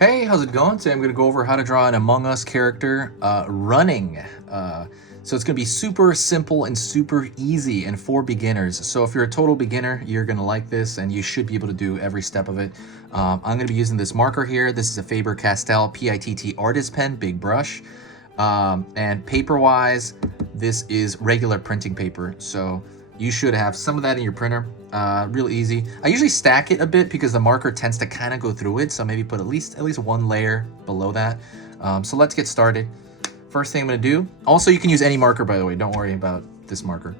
Hey, how's it going? Today I'm going to go over how to draw an Among Us character running. So it's going to be super simple and super easy and for beginners. So if you're a total beginner, you're going to like this and you should be able to do every step of it. I'm going to be using this marker here. This is a Faber-Castell PITT artist pen, big brush. And paper-wise, this is regular printing paper. So you should have some of that in your printer. Real easy. I usually stack it a bit because the marker tends to kind of go through it. So maybe put at least one layer below that. So let's get started. First thing I'm going to do. Also, you can use any marker, by the way. Don't worry about this marker.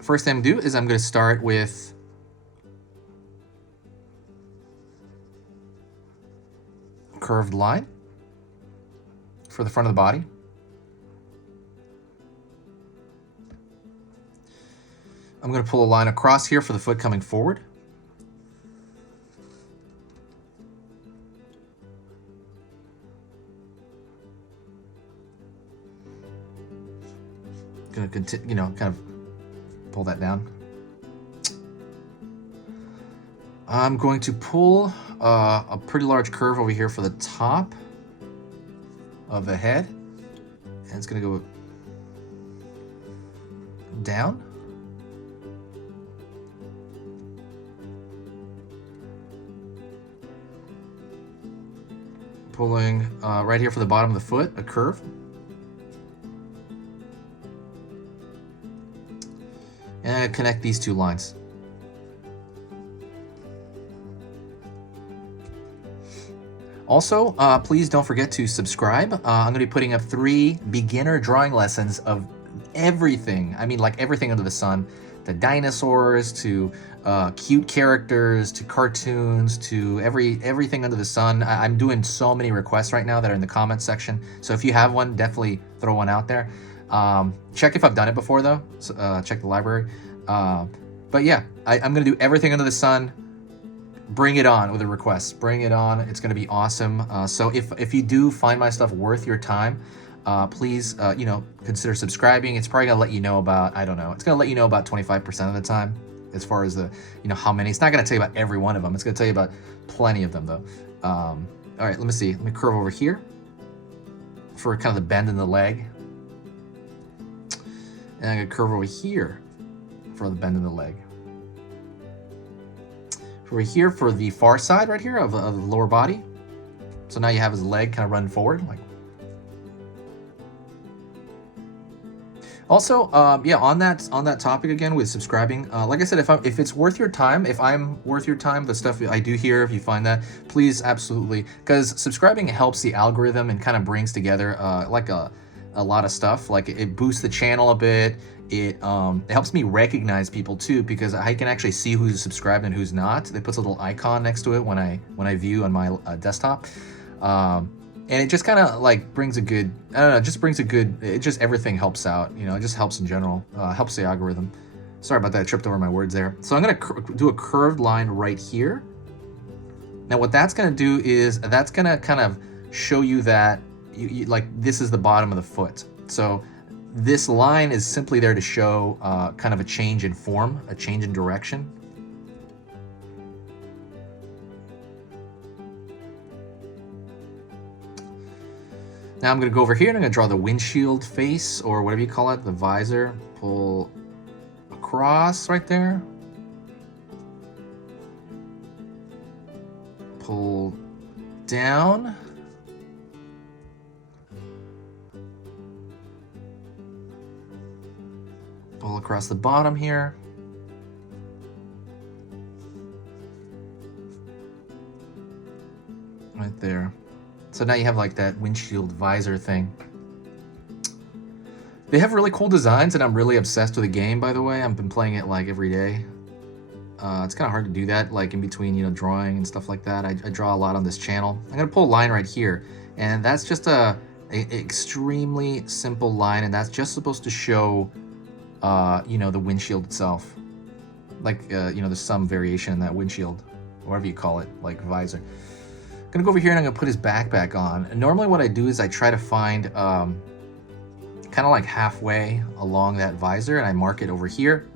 First thing I'm going to do is I'm going to start with curved line for the front of the body. I'm going to pull a line across here for the foot coming forward. Going to continue, kind of pull that down. I'm going to pull a pretty large curve over here for the top of the head, and it's going to go down. Pulling right here for the bottom of the foot, a curve. And I'm going to connect these two lines. Also, please don't forget to subscribe. I'm going to be putting up 3 beginner drawing lessons of everything. I mean, like everything under the sun. To dinosaurs, to cute characters, to cartoons, to everything under the sun. I'm doing so many requests right now that are in the comments section. So if you have one, definitely throw one out there. Check if I've done it before though. So, check the library. But yeah, I'm gonna do everything under the sun. Bring it on with a request. Bring it on. It's gonna be awesome. So if you do find my stuff worth your time, please consider subscribing. It's probably gonna let you know about, I don't know, it's gonna let you know about 25% of the time as far as the how many. It's not gonna tell you about every one of them. It's gonna tell you about plenty of them though. All right, let me see. Let me curve over here for kind of the bend in the leg. And I'm gonna curve over here for the bend in the leg. Over here for the far side right here of the lower body. So now you have his leg kind of run forward. Like. Also, yeah, on that topic again with subscribing, like I said, if it's worth your time, if I'm worth your time, the stuff I do here, if you find that, please absolutely, because subscribing helps the algorithm and kind of brings together like a lot of stuff. Like it boosts the channel a bit. It helps me recognize people too, because I can actually see who's subscribed and who's not. It puts a little icon next to it when I view on my desktop. And it just kind of like brings a good, I don't know, just brings a good, it just, everything helps out, it just helps in general, helps the algorithm. Sorry about that, I tripped over my words there. So I'm gonna do a curved line right here. Now what that's gonna do is, that's gonna kind of show you that, like this is the bottom of the foot. So this line is simply there to show kind of a change in form, a change in direction. Now I'm going to go over here and I'm going to draw the windshield face, or whatever you call it, the visor. Pull across right there. Pull down. Pull across the bottom here. Right there. So now you have like that windshield visor thing. They have really cool designs, and I'm really obsessed with the game, by the way. I've been playing it like every day. It's kind of hard to do that, like in between, drawing and stuff like that. I draw a lot on this channel. I'm gonna pull a line right here, and that's just a extremely simple line, and that's just supposed to show, the windshield itself. Like, there's some variation in that windshield, whatever you call it, like visor. I'm gonna go over here and I'm gonna put his backpack on. And normally what I do is I try to find kind of like halfway along that visor, and I mark it over here.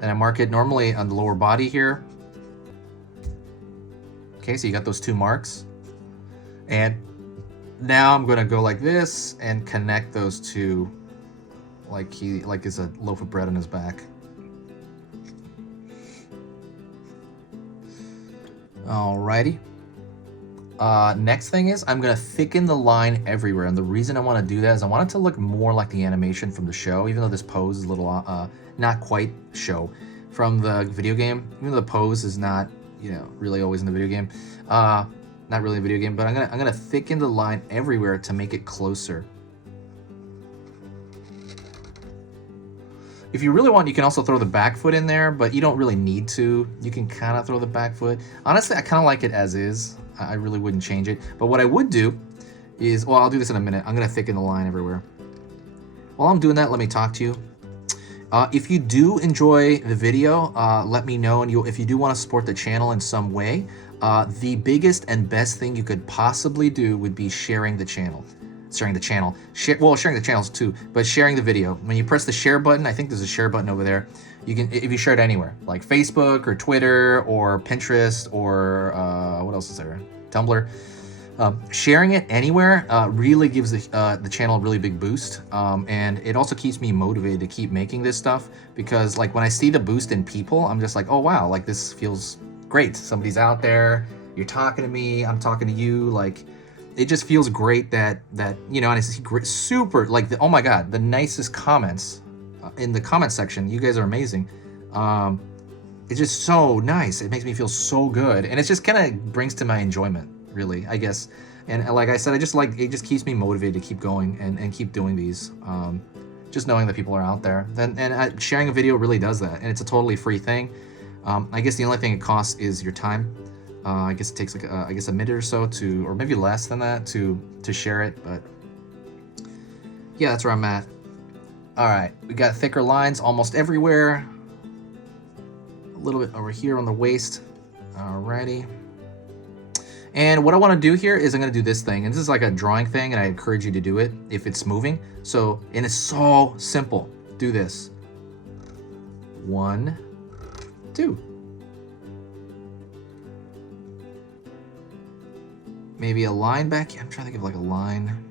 And I mark it normally on the lower body here. Okay, so you got those 2 marks. And now I'm gonna go like this and connect those 2 like it's a loaf of bread on his back. Alrighty. Next thing is I'm gonna thicken the line everywhere, and the reason I want to do that is I want it to look more like the animation from the show, even though this pose is a little not quite show from the video game. Even though the pose is not, you know, really always in the video game, not really a video game, but I'm gonna thicken the line everywhere to make it closer. If you really want, you can also throw the back foot in there, but you don't really need to. You can kind of throw the back foot. Honestly, I kind of like it as is. I really wouldn't change it. But what I would do is, well, I'll do this in a minute. I'm gonna thicken the line everywhere. While I'm doing that, let me talk to you. If you do enjoy the video, let me know. And if you do want to support the channel in some way, the biggest and best thing you could possibly do would be sharing the channel. Sharing the channel. Sharing the channels too, but sharing the video. When you press the share button, I think there's a share button over there. You can, if you share it anywhere, like Facebook or Twitter or Pinterest or what else is there? Tumblr. Sharing it anywhere really gives the channel a really big boost, and it also keeps me motivated to keep making this stuff, because like when I see the boost in people, I'm just like, oh wow, like this feels great. Somebody's out there, you're talking to me, I'm talking to you, like it just feels great that you know, and it's super like oh my god, the nicest comments in the comment section. You guys are amazing. It's just so nice. It makes me feel so good, and it just kind of brings to my enjoyment, really, I guess. And like I said, I just like, it just keeps me motivated to keep going and keep doing these. Just knowing that people are out there, and sharing a video really does that, and it's a totally free thing. I guess the only thing it costs is your time. I guess it takes like I guess a minute or so to, or maybe less than that to share it, but yeah, that's where I'm at. All right, we got thicker lines almost everywhere. A little bit over here on the waist. Alrighty. And what I want to do here is I'm going to do this thing, and this is like a drawing thing, and I encourage you to do it if it's moving. So, and it's so simple. Do this. 1, 2. Maybe a line back. I'm trying to think of like a line.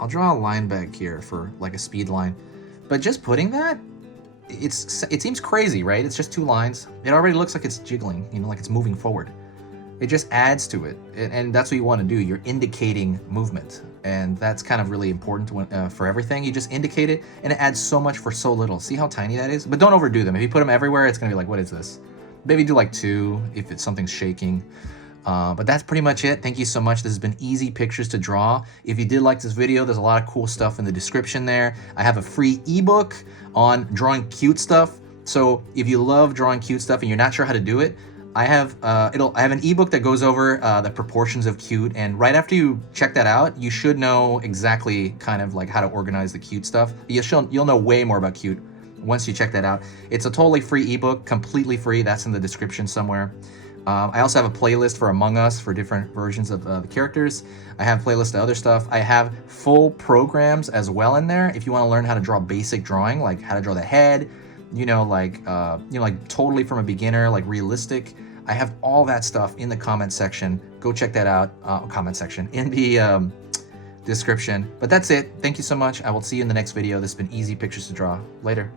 I'll draw a line back here for like a speed line. But just putting that, it seems crazy, right? It's just 2 lines. It already looks like it's jiggling, you know, like it's moving forward. It just adds to it, and that's what you want to do. You're indicating movement, and that's kind of really important for everything. You just indicate it, and it adds so much for so little. See how tiny that is? But don't overdo them. If you put them everywhere, it's gonna be like, what is this? Maybe do like 2 if it's something's shaking. But that's pretty much it. Thank you so much. This has been easy pictures to draw. If you did like this video, there's a lot of cool stuff in the description there. I have a free ebook on drawing cute stuff. So if you love drawing cute stuff and you're not sure how to do it, I have an ebook that goes over the proportions of cute, and right after you check that out, you should know exactly kind of like how to organize the cute stuff. You'll know way more about cute once you check that out. It's a totally free ebook, completely free. That's in the description somewhere. I also have a playlist for Among Us for different versions of the characters. I have playlists of other stuff. I have full programs as well in there if you want to learn how to draw basic drawing, like how to draw the head, like totally from a beginner, like realistic. I have all that stuff in the comment section. Go check that out. Comment section in the description. But that's it. Thank you so much. I will see you in the next video. This has been Easy Pictures to Draw. Later.